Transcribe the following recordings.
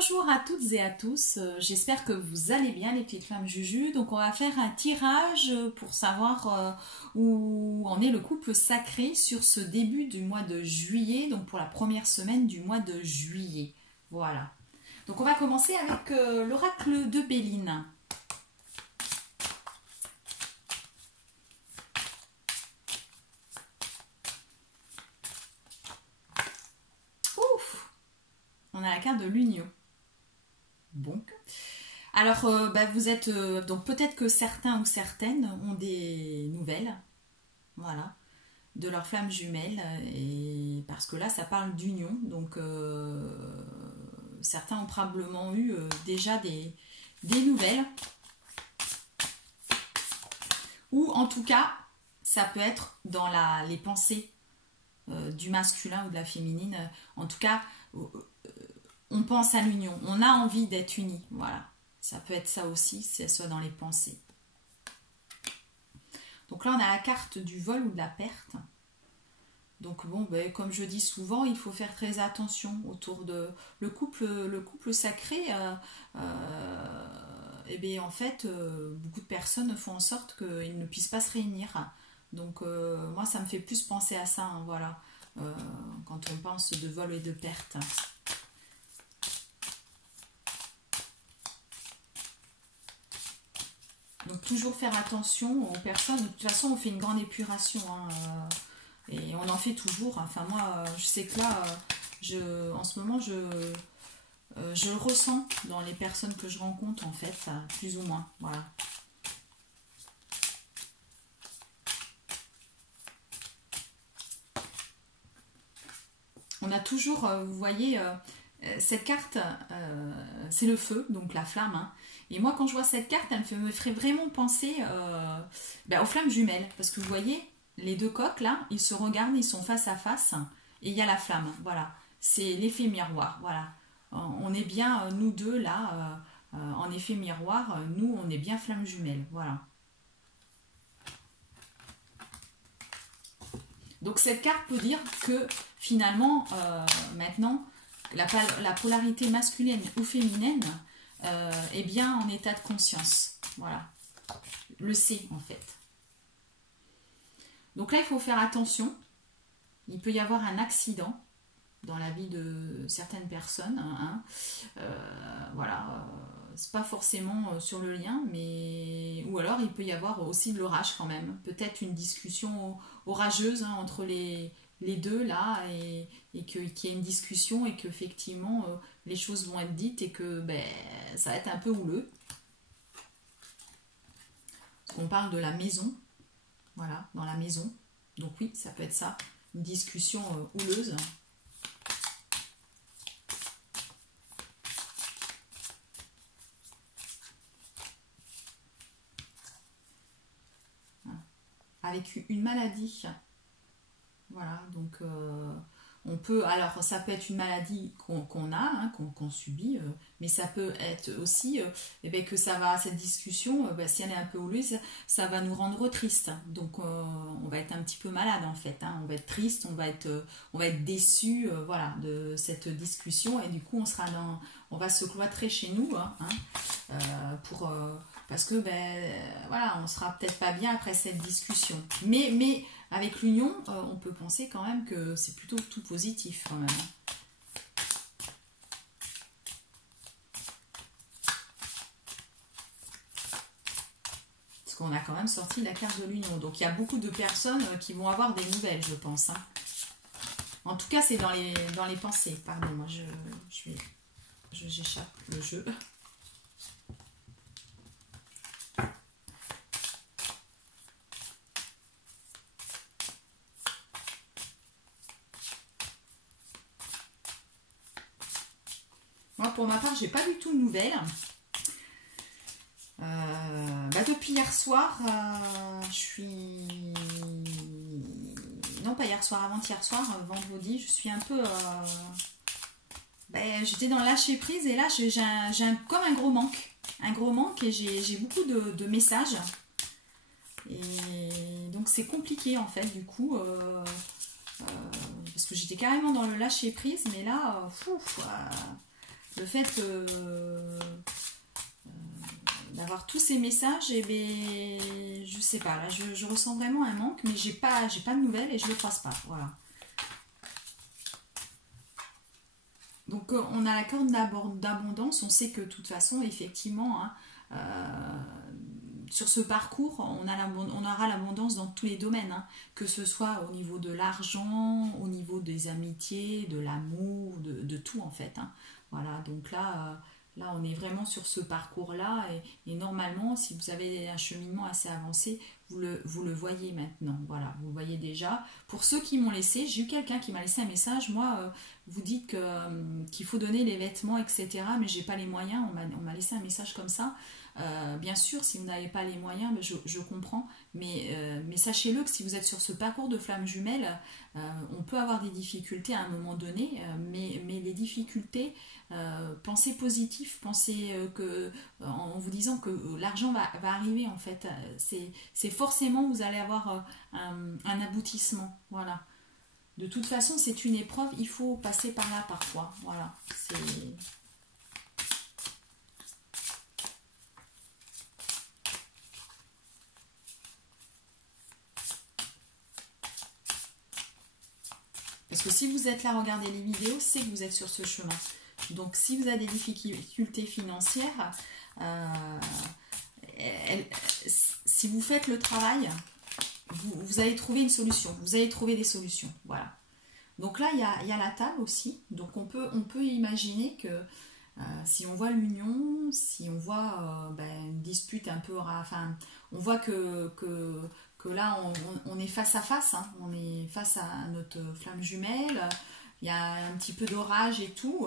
Bonjour à toutes et à tous, j'espère que vous allez bien les petites flammes Juju. Donc on va faire un tirage pour savoir où en est le couple sacré sur ce début du mois de juillet, donc pour la première semaine du mois de juillet. Voilà. Donc on va commencer avec l'oracle de Béline. Ouf! On a la carte de l'union. Bon. Alors, vous êtes... donc peut-être que certains ou certaines ont des nouvelles, voilà, de leurs flammes jumelles, et parce que là, ça parle d'union, donc certains ont probablement eu déjà des nouvelles, ou en tout cas, ça peut être dans les pensées du masculin ou de la féminine, en tout cas... on pense à l'union, on a envie d'être unis, voilà. Ça peut être ça aussi, si elle soit dans les pensées. Donc là, on a la carte du vol ou de la perte. Donc bon, comme je dis souvent, il faut faire très attention autour de le couple sacré. En fait, beaucoup de personnes font en sorte qu'ils ne puissent pas se réunir. Donc moi, ça me fait plus penser à ça, hein, voilà, quand on pense de vol et de perte. Donc toujours faire attention aux personnes. De toute façon, on fait une grande épuration, hein, et on en fait toujours. Enfin moi, je sais que là, en ce moment, je le ressens dans les personnes que je rencontre, en fait, plus ou moins. Voilà. On a toujours, vous voyez, cette carte, c'est le feu, donc la flamme, hein. Et moi, quand je vois cette carte, elle me ferait vraiment penser aux flammes jumelles. Parce que vous voyez, les deux coques, là, ils se regardent, ils sont face à face. Et il y a la flamme, voilà. C'est l'effet miroir, voilà. On est bien, nous deux, là, en effet miroir. Nous, on est bien flammes jumelles, voilà. Donc, cette carte peut dire que, finalement, maintenant, la polarité masculine ou féminine est bien en état de conscience. Voilà. Le sait, en fait. Donc là, il faut faire attention. Il peut y avoir un accident dans la vie de certaines personnes. Hein. Voilà. C'est pas forcément sur le lien, mais... Ou alors, il peut y avoir aussi de l'orage quand même. Peut-être une discussion orageuse, hein, entre les deux là, et qu'il y ait une discussion et qu'effectivement les choses vont être dites et que ça va être un peu houleux. Parce qu'on parle de la maison, voilà, dans la maison. Donc oui, ça peut être ça, une discussion houleuse. Avec une maladie. Voilà, donc on peut, alors ça peut être une maladie qu'on a, hein, qu'on subit, mais ça peut être aussi que cette discussion, si elle est un peu houleuse, ça va nous rendre triste. Donc on va être un petit peu malade, en fait, hein, on va être triste, on va être déçu, voilà, de cette discussion, et du coup on va se cloîtrer chez nous, hein, parce que voilà, on sera peut-être pas bien après cette discussion. Mais avec l'union, on peut penser quand même que c'est plutôt tout positif quand même. Parce qu'on a quand même sorti la carte de l'union. Donc il y a beaucoup de personnes qui vont avoir des nouvelles, je pense, hein. En tout cas, c'est dans les pensées. Pardon, moi j'échappe le jeu. Moi, pour ma part, j'ai pas du tout de nouvelles. Depuis hier soir, je suis... Non, pas hier soir, avant-hier soir, vendredi, je suis un peu... j'étais dans le lâcher prise et là, j'ai comme un gros manque. Un gros manque, et j'ai beaucoup de messages. Et donc, c'est compliqué, en fait, du coup... parce que j'étais carrément dans le lâcher prise, mais là... le fait d'avoir tous ces messages, et ben, je sais pas, là je ressens vraiment un manque, mais j'ai pas de nouvelles et je ne les croise pas, voilà. Donc on a la corde d'abondance, on sait que de toute façon, effectivement, hein, sur ce parcours, on aura l'abondance dans tous les domaines, hein, que ce soit au niveau de l'argent, au niveau des amitiés, de l'amour, de tout en fait, hein. Voilà, donc là on est vraiment sur ce parcours-là, et normalement, si vous avez un cheminement assez avancé, vous le voyez maintenant, voilà, vous le voyez déjà. Pour ceux qui m'ont laissé, j'ai eu quelqu'un qui m'a laissé un message, moi, vous dites qu'il faut donner les vêtements, etc., mais j'ai pas les moyens, on m'a laissé un message comme ça. Bien sûr, si vous n'avez pas les moyens, ben, je comprends, mais sachez-le que si vous êtes sur ce parcours de flamme jumelle, on peut avoir des difficultés à un moment donné, mais les difficultés, pensez positif, pensez en vous disant que l'argent va arriver en fait, c'est forcément vous allez avoir un aboutissement, voilà. De toute façon, c'est une épreuve, il faut passer par là parfois, voilà, c'est... Parce que si vous êtes là, regardez les vidéos, c'est que vous êtes sur ce chemin. Donc si vous avez des difficultés financières, si vous faites le travail, vous allez trouver une solution. Vous allez trouver des solutions. Voilà. Donc là, il y a la table aussi. Donc on peut imaginer que si on voit l'union, si on voit une dispute un peu... Enfin, on voit que là, on est face à face, hein. On est face à notre flamme jumelle. Il y a un petit peu d'orage et tout.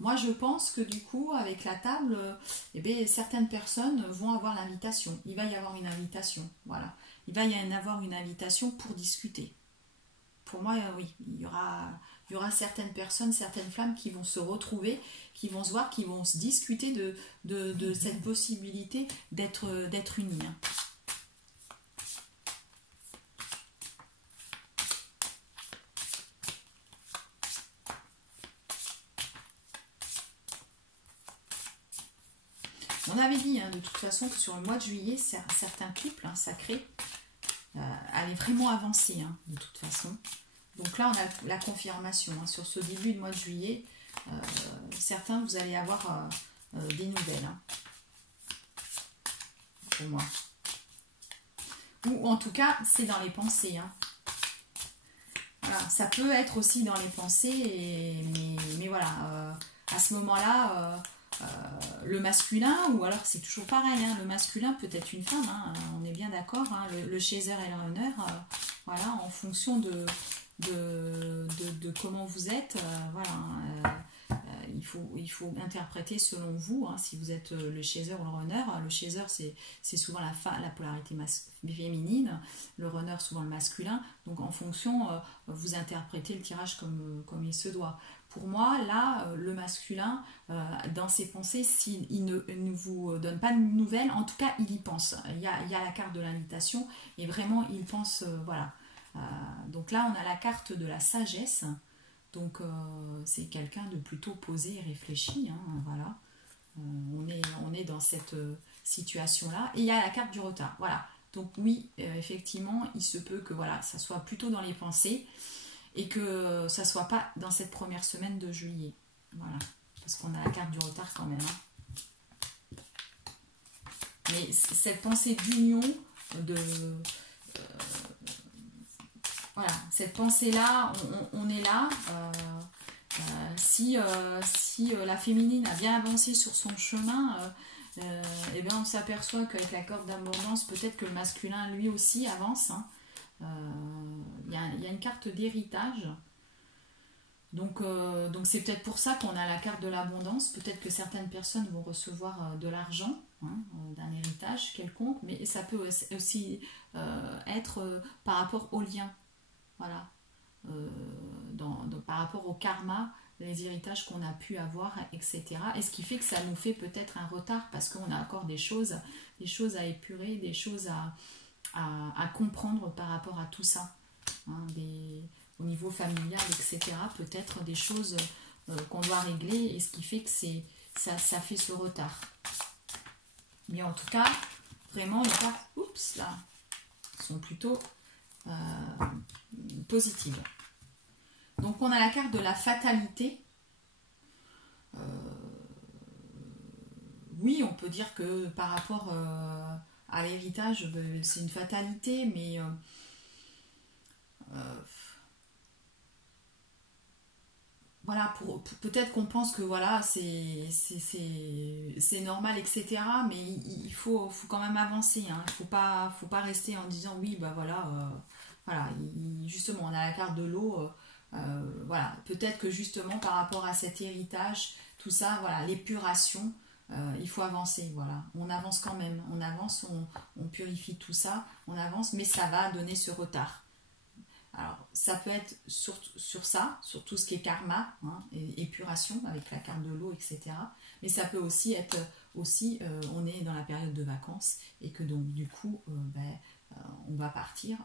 Moi, je pense que du coup, avec la table, eh bien, certaines personnes vont avoir l'invitation. Il va y avoir une invitation. Voilà. Il va y avoir une invitation pour discuter. Pour moi, oui, il y aura certaines personnes, certaines flammes qui vont se retrouver, qui vont se voir, qui vont se discuter de cette possibilité d'être unies, hein. On avait dit, hein, de toute façon, que sur le mois de juillet, certains couples, hein, sacrés, allaient vraiment avancer, hein, de toute façon. Donc là, on a la confirmation, hein, sur ce début de mois de juillet. Certains, vous allez avoir des nouvelles, hein, pour moi. Ou en tout cas, c'est dans les pensées, hein. Voilà, ça peut être aussi dans les pensées, mais voilà, à ce moment-là... le masculin, ou alors c'est toujours pareil, hein, le masculin peut être une femme, hein, on est bien d'accord, hein, le chaser et le runner, voilà, en fonction de comment vous êtes, voilà, il faut interpréter selon vous, hein, si vous êtes le chaser ou le runner. Le chaser, c'est souvent la polarité féminine, le runner souvent le masculin, donc en fonction, vous interprétez le tirage comme il se doit. Pour moi, là, le masculin, dans ses pensées, s'il ne vous donne pas de nouvelles, en tout cas, il y pense. Il y a la carte de l'invitation, et vraiment, il pense, voilà. Donc là, on a la carte de la sagesse. Donc, c'est quelqu'un de plutôt posé et réfléchi, hein, voilà. On est dans cette situation-là. Et il y a la carte du retard, voilà. Donc oui, effectivement, il se peut que voilà, ça soit plutôt dans les pensées, et que ça soit pas dans cette première semaine de juillet, voilà, parce qu'on a la carte du retard quand même, hein. Mais cette pensée d'union, voilà, cette pensée là, on est là, si la féminine a bien avancé sur son chemin, et bien on s'aperçoit qu'avec la corde d'abondance, peut-être que le masculin lui aussi avance, hein. Il y a une carte d'héritage, donc c'est peut-être pour ça qu'on a la carte de l'abondance. Peut-être que certaines personnes vont recevoir de l'argent, hein, d'un héritage quelconque, mais ça peut aussi être par rapport au lien, voilà, par rapport au karma, les héritages qu'on a pu avoir, etc. Et ce qui fait que ça nous fait peut-être un retard, parce qu'on a encore des choses à épurer, des choses à comprendre par rapport à tout ça, hein, au niveau familial, etc. Peut-être des choses qu'on doit régler et ce qui fait que ça fait ce retard. Mais en tout cas, vraiment, les cartes, oups, là, sont plutôt positives. Donc, on a la carte de la fatalité. Oui, on peut dire que par rapport à l'héritage, c'est une fatalité, mais voilà, peut-être qu'on pense que voilà, c'est normal, etc. Mais il faut quand même avancer. Hein. Il faut pas rester en disant oui, bah voilà, voilà. Justement, on a la carte de l'eau. Voilà, peut-être que justement par rapport à cet héritage, tout ça, voilà, l'épuration, il faut avancer. Voilà, on avance quand même. On avance, on purifie tout ça, on avance, mais ça va donner ce retard. Alors, ça peut être sur ça, sur tout ce qui est karma, hein, et épuration avec la carte de l'eau, etc. Mais ça peut aussi être, on est dans la période de vacances et que donc du coup, on va partir,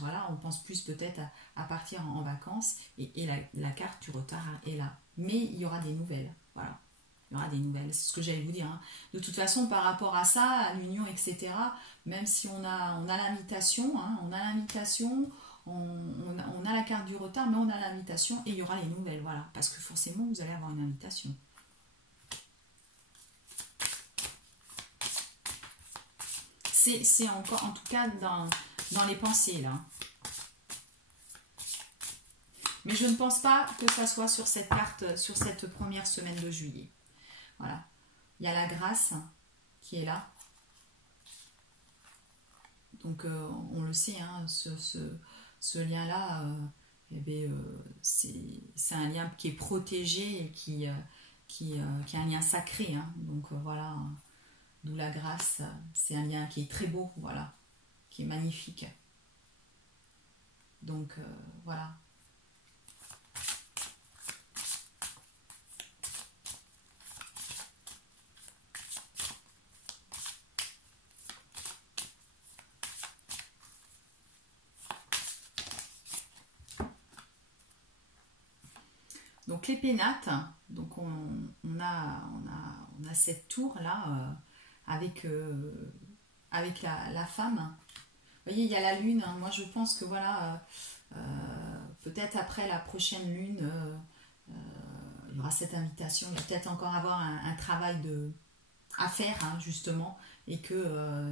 voilà, on pense plus peut-être à partir en vacances et la carte du retard est là. Mais il y aura des nouvelles, voilà. Il y aura des nouvelles, c'est ce que j'allais vous dire. Hein. De toute façon, par rapport à ça, à l'union, etc., même si on a l'invitation, hein, on a la carte du retard, mais on a l'invitation et il y aura les nouvelles, voilà. Parce que forcément, vous allez avoir une invitation. C'est encore, en tout cas, dans les pensées, là. Mais je ne pense pas que ça soit sur cette carte, sur cette première semaine de juillet. Voilà. Il y a la grâce qui est là. Donc, on le sait, hein, ce lien-là, c'est un lien qui est protégé et qui est un lien sacré. Hein. Donc, voilà, hein. D'où la grâce. C'est un lien qui est très beau, voilà, qui est magnifique. Donc, voilà. Donc les pénates, donc on a cette tour là avec la femme. Vous voyez, il y a la lune. Hein. Moi je pense que voilà, peut-être après la prochaine lune, il y aura cette invitation. Il va peut-être encore avoir un travail à faire, hein, justement, et que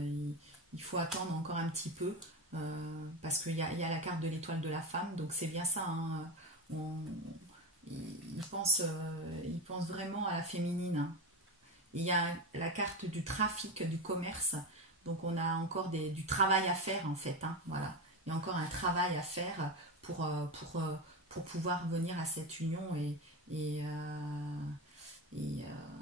il faut attendre encore un petit peu parce qu'il y a la carte de l'étoile de la femme. Donc c'est bien ça. Hein. Il pense vraiment à la féminine. Hein. Il y a la carte du trafic, du commerce. Donc on a encore du travail à faire en fait. Hein. Voilà. Il y a encore un travail à faire pour pouvoir venir à cette union et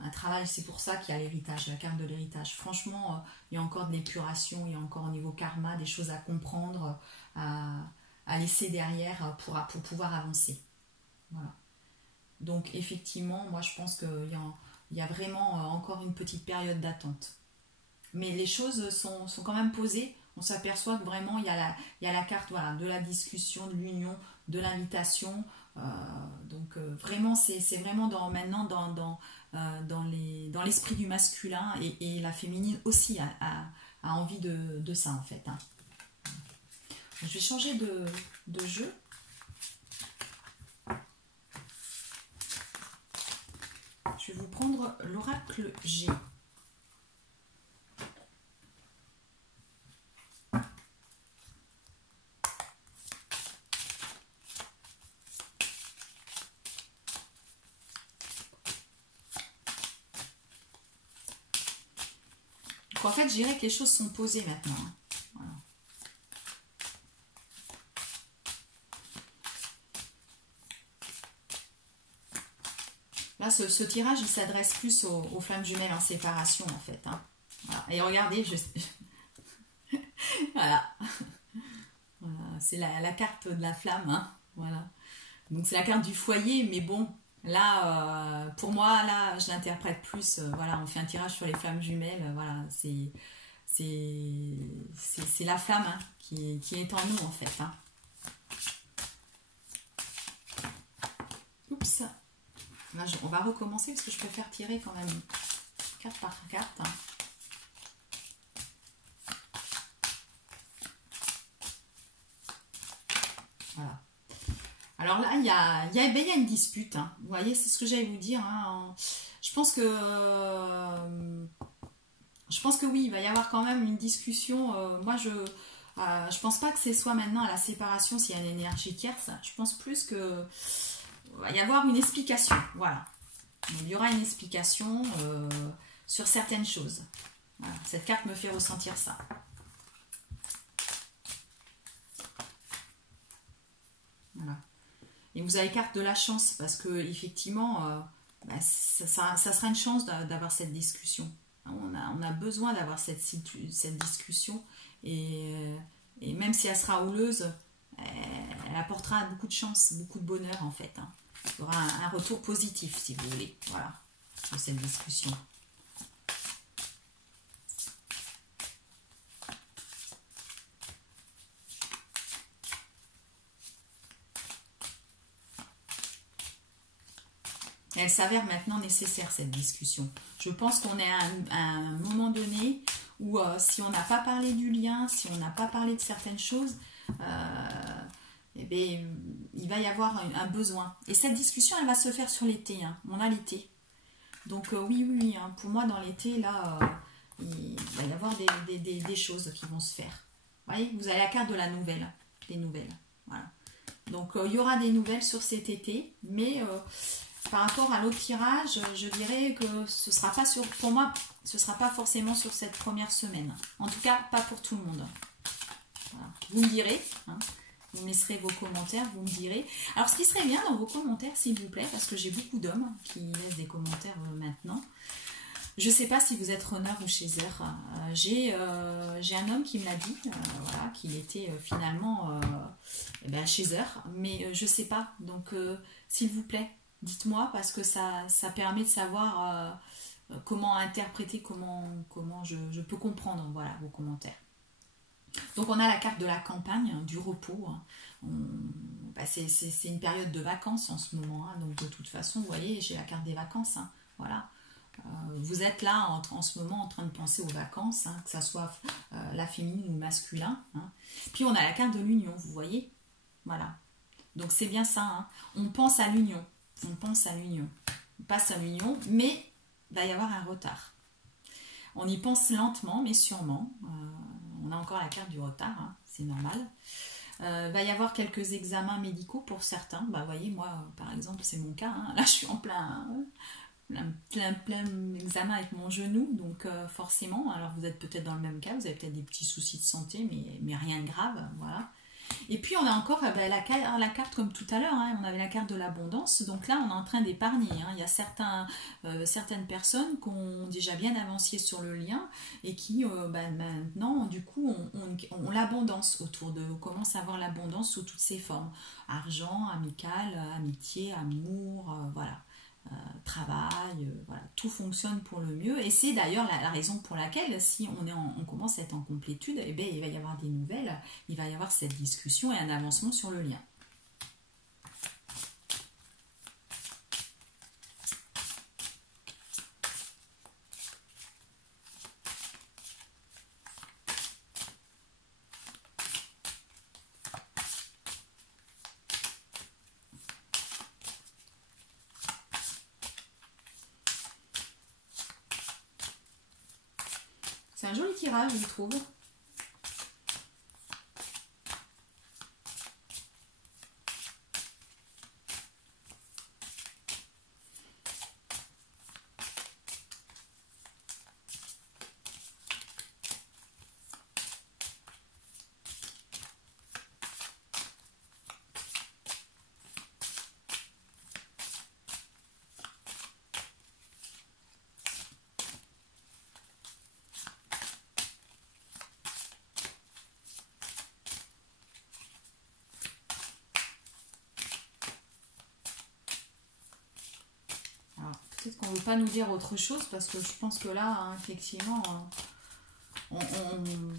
un travail, c'est pour ça qu'il y a l'héritage, la carte de l'héritage. Franchement, il y a encore de l'épuration, il y a encore au niveau karma des choses à comprendre, à laisser derrière pour pouvoir avancer. Voilà. Donc effectivement, moi je pense qu'il y a vraiment encore une petite période d'attente. Mais les choses sont quand même posées. On s'aperçoit que vraiment il y a la carte, voilà, de la discussion, de l'union, de l'invitation. Donc vraiment c'est vraiment maintenant dans l'esprit du masculin et la féminine aussi a envie de ça en fait. Hein. Je vais changer de jeu. Je vais vous prendre l'oracle G. Donc en fait, je dirais que les choses sont posées maintenant. Hein. Voilà. Là, ce tirage, il s'adresse plus aux flammes jumelles en séparation, en fait. Hein. Voilà. Et regardez, voilà. Voilà. C'est la carte de la flamme. Hein. Voilà. Donc, c'est la carte du foyer, mais bon, là, pour moi, là, je l'interprète plus. Voilà, on fait un tirage sur les flammes jumelles. Voilà, c'est la flamme, hein, qui est en nous, en fait. Hein. Oups. Là, on va recommencer parce que je préfère tirer quand même carte par carte. Hein. Voilà. Alors là, il y a une dispute. Hein. Vous voyez, c'est ce que j'allais vous dire. Hein. Je pense que oui, il va y avoir quand même une discussion. Moi, je pense pas que ce soit maintenant à la séparation s'il y a une énergie tierce. Je pense plus que va y avoir une explication. Voilà. Donc, il y aura une explication sur certaines choses. Voilà. Cette carte me fait ressentir ça. Voilà. Et vous avez carte de la chance parce que effectivement, ça sera une chance d'avoir cette discussion. On a besoin d'avoir cette discussion et même si elle sera houleuse, elle apportera beaucoup de chance, beaucoup de bonheur en fait. Hein. Il y aura un retour positif si vous voulez, voilà, de cette discussion. Et elle s'avère maintenant nécessaire cette discussion. Je pense qu'on est à un moment donné où si on n'a pas parlé du lien, si on n'a pas parlé de certaines choses, eh bien, il va y avoir un besoin. Et cette discussion, elle va se faire sur l'été. Hein. On a l'été. Donc oui, hein, pour moi, dans l'été, là, il va y avoir des choses qui vont se faire. Vous voyez, vous avez la carte de la nouvelle. Des nouvelles. Voilà. Donc il y aura des nouvelles sur cet été, mais par rapport à l'autre tirage, je dirais que ce sera pas pour moi, ce sera pas forcément sur cette première semaine. En tout cas, pas pour tout le monde. Voilà. Vous me direz, hein, vous me laisserez vos commentaires, vous me direz. Alors, ce qui serait bien dans vos commentaires, s'il vous plaît, parce que j'ai beaucoup d'hommes qui laissent des commentaires maintenant. Je ne sais pas si vous êtes runner ou chaser. J'ai un homme qui me l'a dit, voilà, qu'il était finalement chaser, mais je ne sais pas. Donc, s'il vous plaît, dites-moi parce que ça permet de savoir comment interpréter, comment je peux comprendre, voilà, vos commentaires. Donc on a la carte de la campagne, du repos. C'est une période de vacances en ce moment. Hein, donc de toute façon, vous voyez, j'ai la carte des vacances. Hein, voilà. Vous êtes là en ce moment en train de penser aux vacances, hein, que ça soit la féminine ou le masculin. Hein. Puis on a la carte de l'union, vous voyez. Voilà. Donc c'est bien ça. Hein. On pense à l'union. On pense à l'union. On passe à l'union, mais il va y avoir un retard. On y pense lentement, mais sûrement. On a encore la carte du retard, hein, c'est normal. Il va y avoir quelques examens médicaux pour certains. Bah, vous voyez, moi, par exemple, c'est mon cas. Hein. Là, je suis en plein examen avec mon genou, donc forcément, alors vous êtes peut-être dans le même cas, vous avez peut-être des petits soucis de santé, mais rien de grave, voilà. Et puis on a encore la carte comme tout à l'heure, hein, on avait la carte de l'abondance, donc là on est en train d'épargner. Hein. Il y a certaines personnes qui ont déjà bien avancé sur le lien et qui maintenant du coup on l'abondance autour d'eux, on commence à avoir l'abondance sous toutes ses formes, argent, amical, amitié, amour, voilà. Travail, voilà, tout fonctionne pour le mieux et c'est d'ailleurs la raison pour laquelle si on commence à être en complétude, eh bien, il va y avoir des nouvelles, il va y avoir cette discussion et un avancement sur le lien. C'est un joli tirage, je trouve. Peut-être qu'on ne veut pas nous dire autre chose parce que je pense que là, hein, effectivement,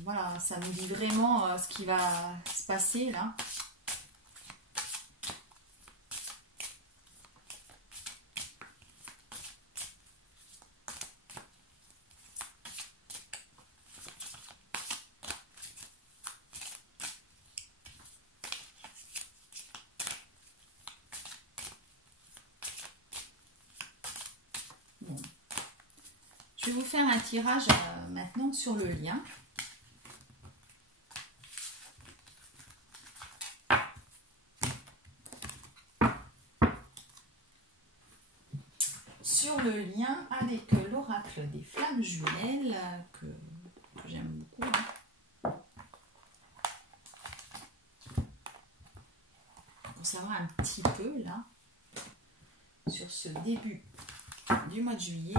voilà, ça nous dit vraiment ce qui va se passer là. Je vais vous faire un tirage maintenant sur le lien. Sur le lien avec l'oracle des flammes jumelles que j'aime beaucoup. Pour savoir un petit peu là sur ce début du mois de juillet.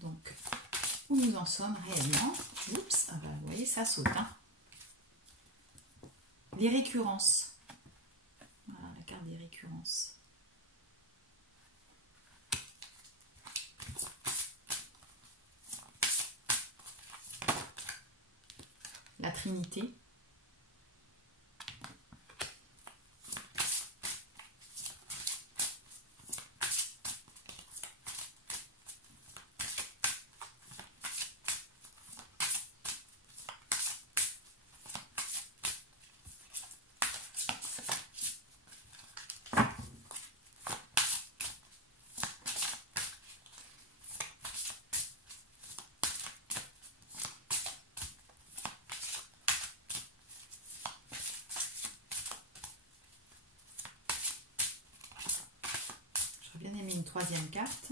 Donc, où nous en sommes réellement. Oups, ah bah, vous voyez, ça saute. Hein. Les récurrences. Voilà, la carte des récurrences. La Trinité. Une troisième carte.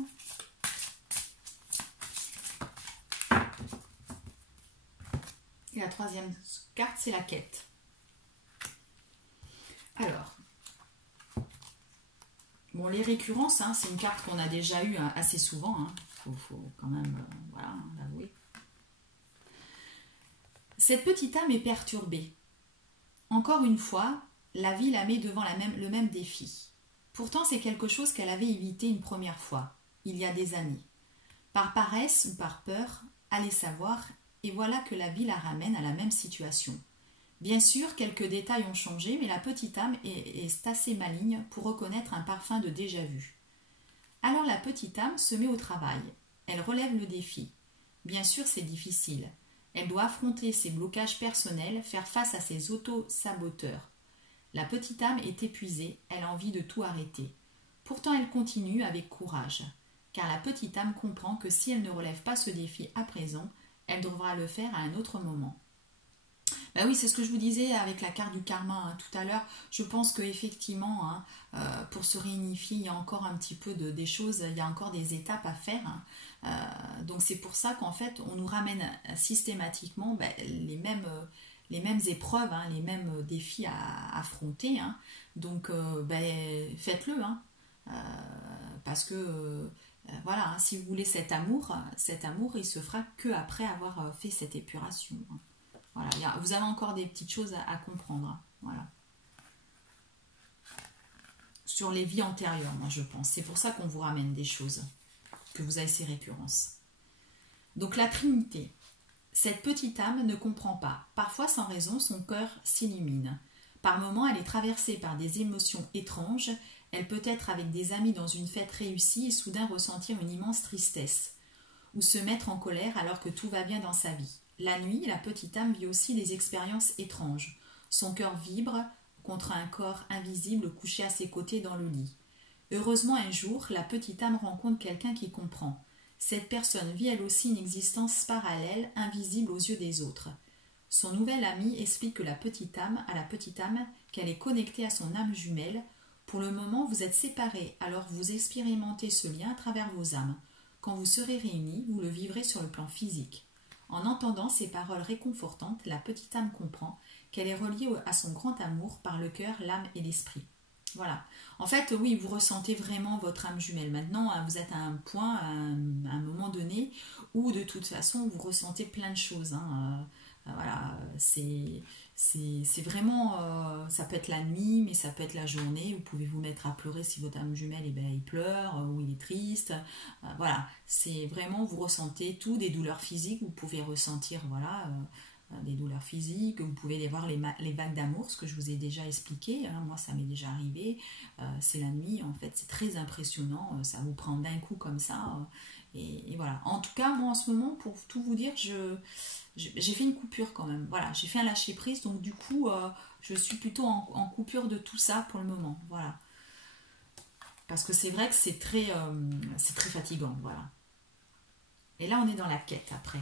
Et la troisième carte, c'est la quête. Alors, bon, les récurrences, hein, c'est une carte qu'on a déjà eue hein, assez souvent. Hein. Faut quand même, voilà, l'avouer. Cette petite âme est perturbée. Encore une fois, la vie la met devant le même défi. Pourtant, c'est quelque chose qu'elle avait évité une première fois, il y a des années. Par paresse ou par peur, allez savoir, et voilà que la vie la ramène à la même situation. Bien sûr, quelques détails ont changé, mais la petite âme est assez maligne pour reconnaître un parfum de déjà-vu. Alors la petite âme se met au travail. Elle relève le défi. Bien sûr, c'est difficile. Elle doit affronter ses blocages personnels, faire face à ses auto-saboteurs. La petite âme est épuisée, elle a envie de tout arrêter. Pourtant, elle continue avec courage, car la petite âme comprend que si elle ne relève pas ce défi à présent, elle devra le faire à un autre moment. Ben oui, c'est ce que je vous disais avec la carte du karma hein, tout à l'heure. Je pense qu'effectivement, hein, pour se réunifier, il y a encore un petit peu des choses, il y a encore des étapes à faire. Hein. Donc c'est pour ça qu'en fait, on nous ramène systématiquement les mêmes épreuves, hein, les mêmes défis à affronter. Hein. Donc, faites-le. Hein. Parce que, voilà, hein, si vous voulez cet amour, il se fera qu'après avoir fait cette épuration. Hein. Voilà, vous avez encore des petites choses à comprendre. Hein. Voilà. Sur les vies antérieures, moi, je pense. C'est pour ça qu'on vous ramène des choses, que vous avez ces récurrences. Donc, la Trinité. Cette petite âme ne comprend pas. Parfois, sans raison, son cœur s'illumine. Par moments, elle est traversée par des émotions étranges. Elle peut être avec des amis dans une fête réussie et soudain ressentir une immense tristesse. Ou se mettre en colère alors que tout va bien dans sa vie. La nuit, la petite âme vit aussi des expériences étranges. Son cœur vibre contre un corps invisible couché à ses côtés dans le lit. Heureusement, un jour, la petite âme rencontre quelqu'un qui comprend. Cette personne vit elle aussi une existence parallèle, invisible aux yeux des autres. Son nouvel ami explique à la petite âme qu'elle est connectée à son âme jumelle. Pour le moment, vous êtes séparés, alors vous expérimentez ce lien à travers vos âmes. Quand vous serez réunis, vous le vivrez sur le plan physique. En entendant ces paroles réconfortantes, la petite âme comprend qu'elle est reliée à son grand amour par le cœur, l'âme et l'esprit. Voilà. En fait, oui, vous ressentez vraiment votre âme jumelle. Maintenant, vous êtes à un point, à un moment donné, où de toute façon, vous ressentez plein de choses. Hein. Voilà, c'est vraiment, ça peut être la nuit, mais ça peut être la journée. Vous pouvez vous mettre à pleurer si votre âme jumelle, il pleure ou il est triste. Voilà, c'est vraiment, vous ressentez tout, des douleurs physiques, vous pouvez ressentir, voilà, des douleurs physiques, vous pouvez voir les vagues d'amour, ce que je vous ai déjà expliqué, hein. Moi ça m'est déjà arrivé, c'est la nuit en fait, c'est très impressionnant, ça vous prend d'un coup comme ça, et voilà. En tout cas, moi en ce moment, pour tout vous dire, j'ai fait une coupure quand même, voilà, j'ai fait un lâcher prise, donc du coup, je suis plutôt en coupure de tout ça pour le moment, voilà. Parce que c'est vrai que c'est très fatigant, voilà. Et là, on est dans la quête après.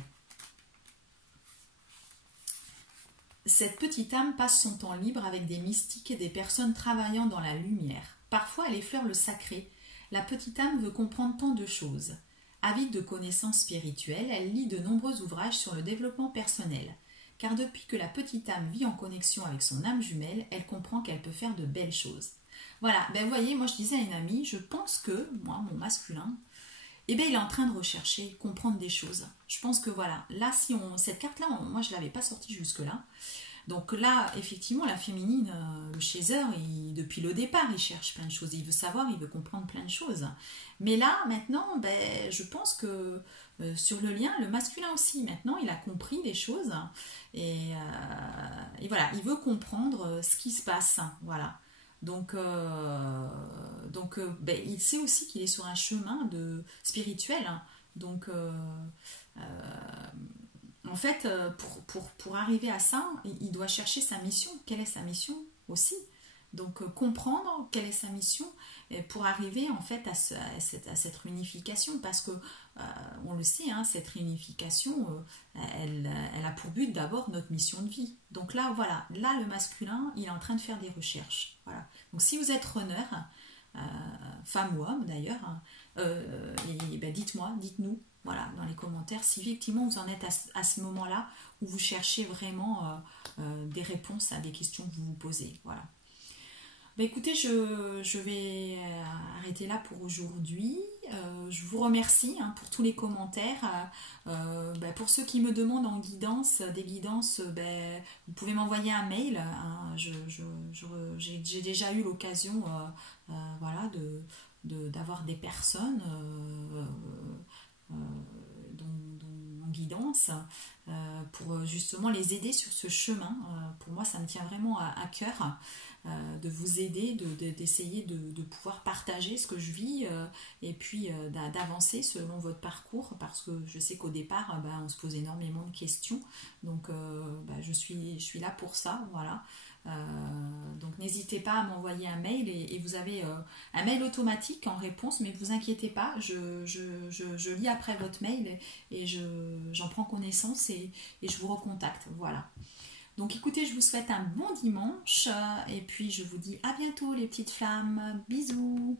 Cette petite âme passe son temps libre avec des mystiques et des personnes travaillant dans la lumière. Parfois, elle effleure le sacré. La petite âme veut comprendre tant de choses. Avide de connaissances spirituelles, elle lit de nombreux ouvrages sur le développement personnel. Car depuis que la petite âme vit en connexion avec son âme jumelle, elle comprend qu'elle peut faire de belles choses. Voilà, ben vous voyez, moi je disais à une amie, je pense que, moi, mon masculin, eh bien, il est en train de rechercher, comprendre des choses. Je pense que voilà, là, cette carte-là, moi je ne l'avais pas sortie jusque-là. Donc là, effectivement, la féminine, le chaser, depuis le départ, il cherche plein de choses. Il veut savoir, il veut comprendre plein de choses. Mais là, maintenant, ben, je pense que sur le lien, le masculin aussi, maintenant, il a compris des choses. Et voilà, il veut comprendre ce qui se passe. Voilà. Ben, il sait aussi qu'il est sur un chemin spirituel. Donc, en fait, pour arriver à ça, il doit chercher sa mission. Quelle est sa mission aussi? Donc, comprendre quelle est sa mission pour arriver en fait à cette réunification. Parce que, on le sait, hein, cette réunification, elle a pour but d'abord notre mission de vie. Donc là, voilà, là, le masculin, il est en train de faire des recherches. Voilà. Donc, si vous êtes runner, femme ou homme d'ailleurs, hein, ben dites-nous, voilà, dans les commentaires, si effectivement vous en êtes à ce moment-là où vous cherchez vraiment des réponses à des questions que vous vous posez. Voilà. Ben écoutez, je vais arrêter là pour aujourd'hui. Je vous remercie hein, pour tous les commentaires. Ben pour ceux qui me demandent en guidance, des guidances, ben, vous pouvez m'envoyer un mail. Hein. J'ai déjà eu l'occasion voilà, d'avoir des personnes en guidance pour justement les aider sur ce chemin. Pour moi, ça me tient vraiment à cœur de vous aider, d'essayer de pouvoir partager ce que je vis et puis d'avancer selon votre parcours parce que je sais qu'au départ, on se pose énormément de questions. Donc, je suis là pour ça, voilà. Donc n'hésitez pas à m'envoyer un mail et vous avez un mail automatique en réponse, mais ne vous inquiétez pas, je lis après votre mail et j'en prends connaissance et je vous recontacte. Voilà. Donc écoutez, je vous souhaite un bon dimanche et puis je vous dis à bientôt les petites flammes. Bisous.